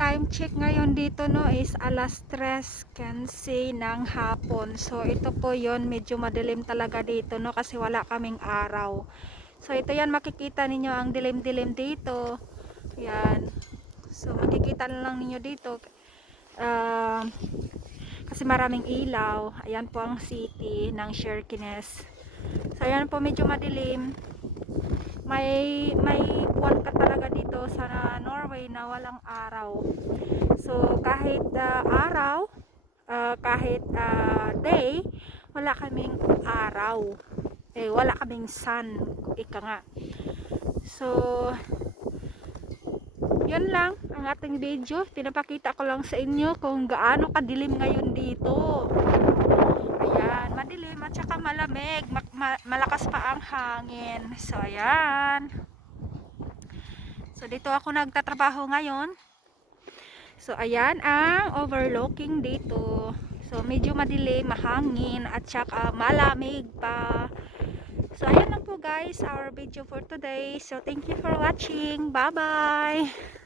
time check ngayon dito no is alas 3.15 ng hapon. So ito po yon medyo madilim talaga dito no kasi wala kaming araw. So ito yan makikita ninyo ang dilim-dilim dito. Yan. So makikita lang ninyo dito. Ah, kasi maraming ilaw. Ayan po ang city ng Sherkines. So ayan po medyo madilim. May may buwan ka talaga dito Norway na walang araw. So kahit ah, araw, ah, kahit ah, day, wala kaming araw. Eh wala kaming sun, ika nga. So yun lang ang ating video. Pinapakita ko lang sa inyo kung gaano kadilim ngayon dito. Ayan, madilim at saka malamig. Ma- ma- malakas pa ang hangin. So, ayan. Dito ako nagtatrabaho ngayon. So, ayan ang overlooking dito. So, medyo madilim, mahangin, at saka malamig pa. So, ayan lang po guys, our video for today. So, thank you for watching. Bye-bye!